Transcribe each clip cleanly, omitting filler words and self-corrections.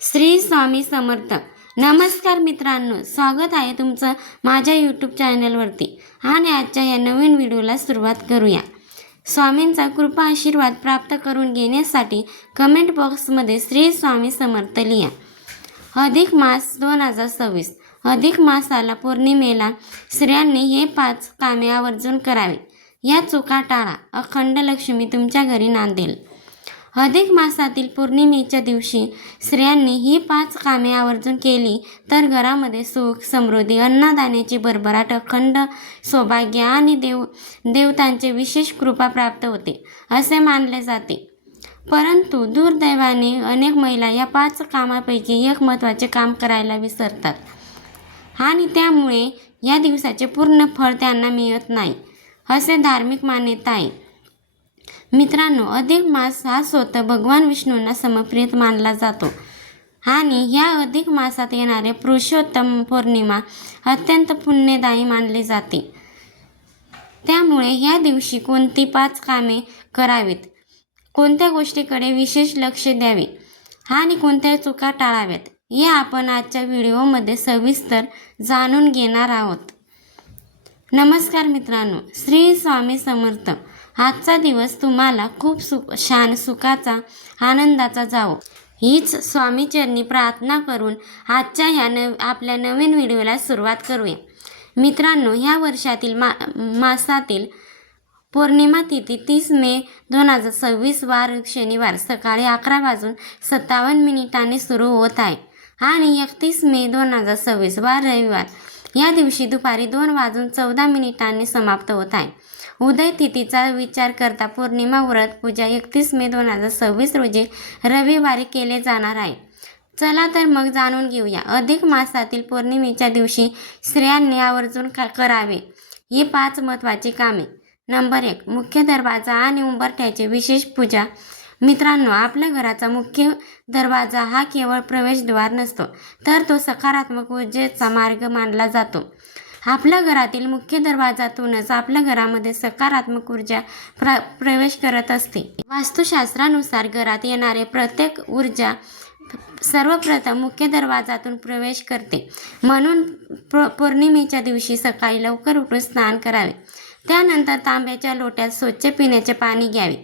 श्री स्वामी समर्थ. नमस्कार मित्रांनो, स्वागत आहे तुमचं माझ्या यूट्यूब चॅनलवरती. आणि आजच्या या नवीन व्हिडिओला सुरुवात करूया. स्वामींचा कृपा आशीर्वाद प्राप्त करून घेण्यासाठी कमेंट बॉक्समध्ये श्री स्वामी समर्थ लिहा. अधिक मास 2026. अधिक मासाला पौर्णिमेला स्त्रियांनी हे 5 कामे आवर्जून करावे. या चुका टाळा, अखंड लक्ष्मी तुमच्या घरी नांदेल. अधिक मासातील पौर्णिमेच्या दिवशी स्त्रियांनी ही 5 कामे आवर्जून केली तर घरामध्ये सुख, समृद्धी, अन्नदानाची भरभराट, अखंड सौभाग्य आणि देवतांचे विशेष कृपा प्राप्त होते असे मानले जाते. परंतु दुर्दैवाने अनेक महिला या 5 कामापैकी एक महत्त्वाचे काम करायला विसरतात आणि त्यामुळे या दिवसाचे पूर्ण फळ त्यांना मिळत नाही असे धार्मिक मान्यता आहे. मित्रांनो, अधिक मास हा स्वतः भगवान विष्णूंना समर्पित मानला जातो आणि या अधिक मासात येणारे पुरुषोत्तम पौर्णिमा अत्यंत पुण्यदायी मानली जाते. त्यामुळे या दिवशी कोणती 5 कामे करावीत, कोणत्या गोष्टीकडे विशेष लक्ष द्यावे आणि कोणत्या चुका टाळाव्यात हे आपण आजच्या व्हिडिओमध्ये सविस्तर जाणून घेणार आहोत. नमस्कार मित्रांनो, श्री स्वामी समर्थ. आजचा दिवस तुम्हाला खूप सुखाचा, आनंदाचा जावो हीच स्वामीचरणी प्रार्थना करून आजच्या आपल्या नवीन व्हिडिओला सुरुवात करूया. मित्रांनो, ह्या वर्षातील मासातील पौर्णिमा तिथी 30 मे 2026 वार शनिवार सकाळी 11:57 सुरू होत आहे आणि 31 मे 2026 वार रविवार या दिवशी दुपारी 2:14 समाप्त होत आहे. उदय तिथीचा विचार करता पौर्णिमा व्रत पूजा 31 मे 2026 रोजी रविवारी केले जाणार आहे. चला तर मग जाणून घेऊया अधिक मासातील पौर्णिमेच्या दिवशी स्त्रियांनी आवर्जून करावे ही 5 महत्त्वाची कामे. नंबर 1. मुख्य दरवाजा आणि उंबरठ्याची विशेष पूजा. मित्रांनो, आपल्या घराचा मुख्य दरवाजा हा केवळ प्रवेशद्वार नसतो, तर तो सकारात्मक ऊर्जेचा मार्ग मानला जातो. आपल्या घरातील मुख्य दरवाजातूनच आपल्या घरामध्ये सकारात्मक ऊर्जा प्रवेश करत असते. वास्तुशास्त्रानुसार घरात येणारे प्रत्येक ऊर्जा सर्वप्रथम मुख्य दरवाजातून प्रवेश करते. म्हणून पौर्णिमेच्या दिवशी सकाळी लवकर उठून स्नान करावे. त्यानंतर तांब्याच्या लोट्यात स्वच्छ पिण्याचे पाणी घ्यावे.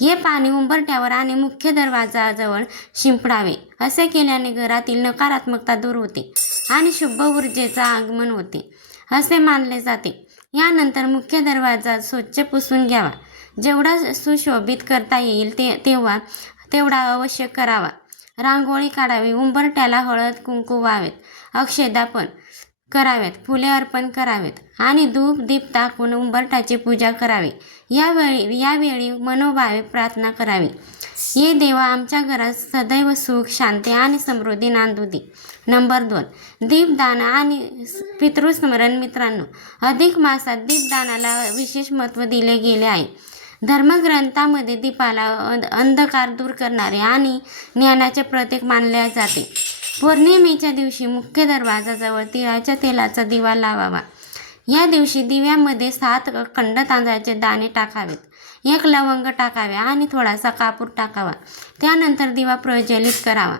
हे पाणी उंबरठ्यावर आणि मुख्य दरवाजाजवळ शिंपडावे. असे केल्याने घरातील नकारात्मकता दूर होते आणि शुभ ऊर्जेचे आगमन होते असे मानले जाते. यानंतर मुख्य दरवाजा स्वच्छ पुसून घ्यावा. जेवढा सुशोभित करता येईल तेवढा अवश्य करावा. रांगोळी काढावी. उंबरठ्याला हळद कुंकू व्हावेत. अक्षदापन करावेत. फुले अर्पण करावेत आणि धूप दीप टाकून उंबरठ्याची पूजा करावी. यावेळी मनोभावे प्रार्थना करावी. ये देवा, आमच्या घरात सदैव सुख, शांती आणि समृद्धी नांदू दे. नंबर 2. दीपदान आणि पितृस्मरण. मित्रांनो, अधिक मासात दीपदानाला विशेष महत्त्व दिले गेले आहे. धर्मग्रंथामध्ये दीपाला अंधकार दूर करणारे आणि ज्ञानाचे प्रतीक मानले जाते. पौर्णिमेच्या दिवशी मुख्य दरवाजाजवळ तिळाच्या तेलाचा दिवा लावावा. या दिवशी दिव्यामध्ये 7 अखंड तांदळाचे दाणे टाकावेत. 1 लवंग टाकावे आणि थोडासा कापूर टाकावा. त्यानंतर दिवा प्रज्वलित करावा.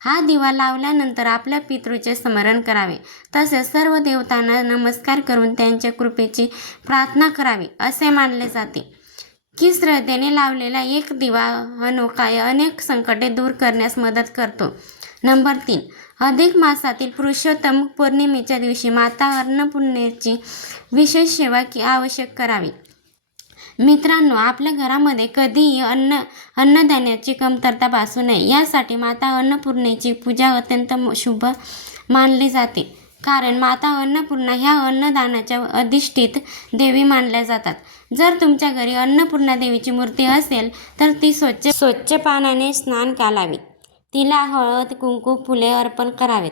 हा दिवा लावल्यानंतर आपल्या पितृचे स्मरण करावे. तसेच सर्व देवतांना नमस्कार करून त्यांच्या कृपेची प्रार्थना करावी असे मानले जाते की श्रद्धेने लावलेला एक दिवा अनोखा अनेक संकटे दूर करण्यास मदत करतो. नंबर 3. अधिक मासातील पुरुषोत्तम पौर्णिमेच्या दिवशी माता अन्नपूर्णेची विशेष सेवा आवश्यक करावी. मित्रांनो, आपल्या घरामध्ये कधीही अन्नधान्याची कमतरता भासू नये यासाठी माता अन्नपूर्णेची पूजा अत्यंत शुभ मानली जाते. कारण माता अन्नपूर्णा ह्या अन्नदानाच्या अधिष्ठित देवी मानल्या जातात. जर तुमच्या घरी अन्नपूर्णा देवीची मूर्ती असेल तर ती स्वच्छ पाण्याने स्नान घालावे. तिला हळद कुंकू फुले अर्पण करावेत.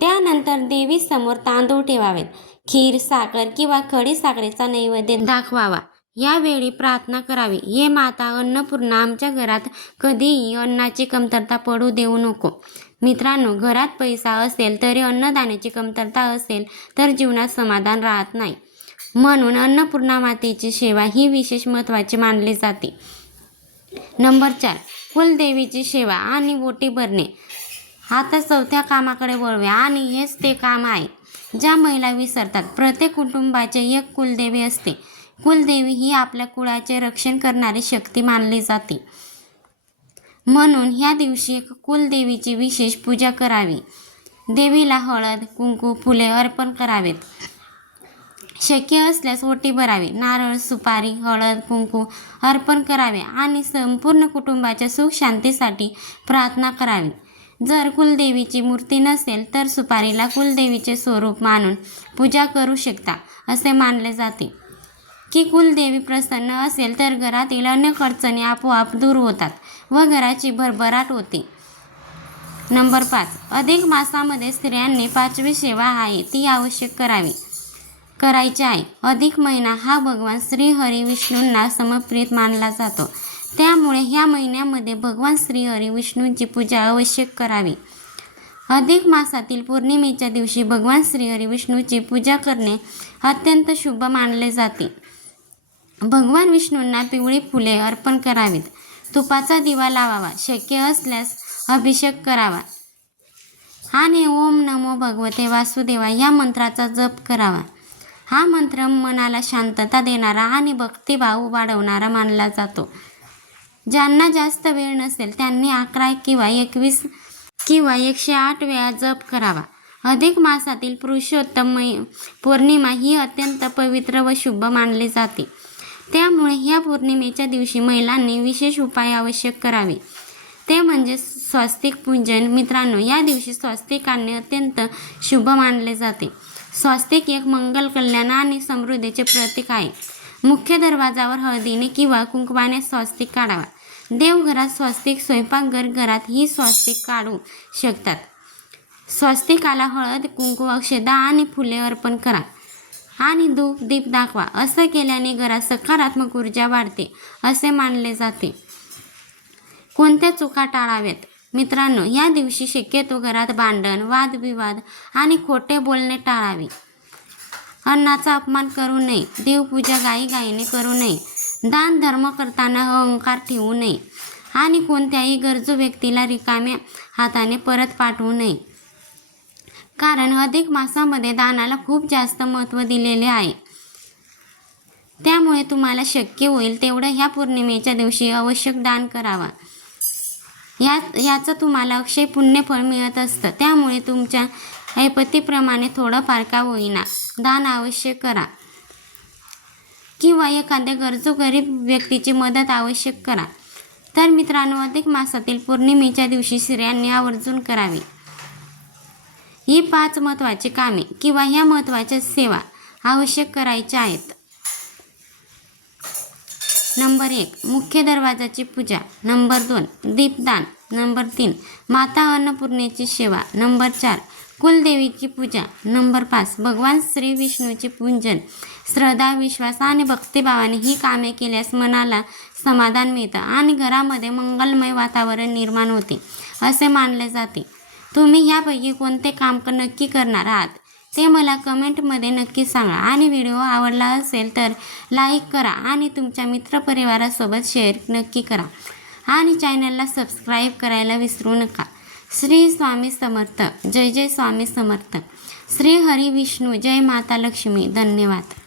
त्यानंतर देवीसमोर तांदूळ ठेवावेत. खीर, साखर किंवा खडी साखरेचा नैवेद्य दाखवावा. यावेळी प्रार्थना करावी. हे माता अन्नपूर्णा, आमच्या घरात कधीही अन्नाची कमतरता पडू देऊ नको. मित्रांनो, घरात पैसा असेल तरी अन्नदानाची कमतरता असेल तर जीवनात समाधान राहत नाही. म्हणून अन्नपूर्णा मातेची सेवा ही विशेष महत्त्वाची मानली जाते. नंबर 4. कुलदेवीची सेवा आणि ओटी भरणे. आता चौथ्या कामाकडे वळूया आणि हेच ते काम आहे ज्या महिला विसरतात. प्रत्येक कुटुंबाचे एक कुलदेवी असते. कुलदेवी ही आपल्या कुळाचे रक्षण करणारी शक्ती मानली जाते. म्हणून ह्या दिवशी कुलदेवीची विशेष पूजा करावी. देवीला हळद, कुंकू, फुले अर्पण करावेत. शक्य असल्यास ओटी भरावी. नारळ, सुपारी, हळद, कुंकू अर्पण करावे आणि संपूर्ण कुटुंबाच्या सुख शांतीसाठी प्रार्थना करावी. जर कुलदेवीची मूर्ती नसेल तर सुपारीला कुलदेवीचे स्वरूप मानून पूजा करू शकता. असे मानले जाते की कुलदेवी प्रसन्न असेल तर घरातील अनेक अडचणी आपोआप दूर होतात व घराची भरभराट होते. नंबर 5. अधिक मासामध्ये स्त्रियांनी 5वी सेवा आहे ती आवश्यक करायची आहे. अधिक महिना हा भगवान श्री हरी विष्णूंना समर्पित मानला जातो. त्यामुळे ह्या महिन्यामध्ये भगवान श्री हरी विष्णूंची पूजा आवश्यक करावी. अधिक मासातील पौर्णिमेच्या दिवशी भगवान श्री हरी विष्णूची पूजा करणे अत्यंत शुभ मानले जाते. भगवान विष्णूंना पिवळी फुले अर्पण करावीत. तुपाचा दिवा लावावा. शक्य असल्यास अभिषेक करावा आणि ओम नमो भगवते वासुदेवा या मंत्राचा जप करावा. हा मंत्र मनाला शांतता देणारा आणि भक्तिभाव वाढवणारा मानला जातो. ज्यांना जास्त वेळ नसेल त्यांनी 11 किंवा 21 किंवा 108 वेळा जप करावा. अधिक मासातील पुरुषोत्तम पौर्णिमा ही अत्यंत पवित्र व शुभ मानली जाते. त्यामुळे ह्या पौर्णिमेच्या दिवशी महिलांनी विशेष उपाय आवश्यक करावे. ते म्हणजे स्वस्तिक पूजन. मित्रांनो, या दिवशी स्वस्तिक काढणे अत्यंत शुभ मानले जाते. स्वस्तिक एक मंगल, कल्याण आणि समृद्धीचे प्रतीक आहे. मुख्य दरवाजावर हळदीने किंवा कुंकवाने स्वस्तिक काढावा. देवघरात स्वस्तिक, स्वयंपाकघर घरात ही स्वस्तिक काढू शकतात. स्वस्तिकाला हळद, कुंकू, अक्षता आणि फुले अर्पण करा आणि धूप दीप दाखवा. असं केल्याने घरात सकारात्मक ऊर्जा वाढते असे मानले जाते. कोणत्या चुका टाळाव्यात? मित्रांनो, या दिवशी शक्यतो घरात भांडण, वादविवाद आणि खोटे बोलणे टाळावे. अन्नाचा अपमान करू नये. देवपूजा घाईघाईने करू नये. दान धर्म करताना अहंकार ठेवू नये आणि कोणत्याही गरजू व्यक्तीला रिकाम्या हाताने परत पाठवू नये. कारण अधिक मासामध्ये दानाला खूप जास्त महत्त्व दिलेले आहे. त्यामुळे तुम्हाला शक्य होईल तेवढं ह्या पौर्णिमेच्या दिवशी आवश्यक दान करावा. याचं तुम्हाला अक्षय पुण्यफळ मिळत असतं. त्यामुळे तुमच्या ऐपतीप्रमाणे थोडंफार का होईना दान आवश्यक करा किंवा एखाद्या गरजू गरीब व्यक्तीची मदत आवश्यक करा. तर मित्रांनो, अधिक मासातील पौर्णिमेच्या दिवशी स्त्रियांनी आवर्जून करावी ही 5 महत्त्वाची कामे किंवा ह्या महत्त्वाच्या सेवा आवश्यक करायच्या आहेत. नंबर 1. मुख्य दरवाजाची पूजा. नंबर 2. दीपदान. नंबर 3. माता अन्नपूर्णेची सेवा. नंबर 4. कुलदेवीची पूजा. नंबर 5. भगवान श्री विष्णूचे पूजन. श्रद्धा, विश्वास आणि भक्तिभावाने ही कामे केल्यास मनाला समाधान मिळतं आणि घरामध्ये मंगलमय वातावरण निर्माण होते असे मानले जाते. तुम्ही ह्यापैकी कोणते काम नक्की करणार आहात ते मला कमेंटमध्ये नक्की सांगा आणि व्हिडिओ आवडला असेल तर लाईक करा आणि तुमच्या मित्रपरिवारासोबत शेअर नक्की करा आणि चॅनलला सबस्क्राईब करायला विसरू नका. श्री स्वामी समर्थ. जय जय स्वामी समर्थ. श्री हरी विष्णू. जय माता लक्ष्मी. धन्यवाद.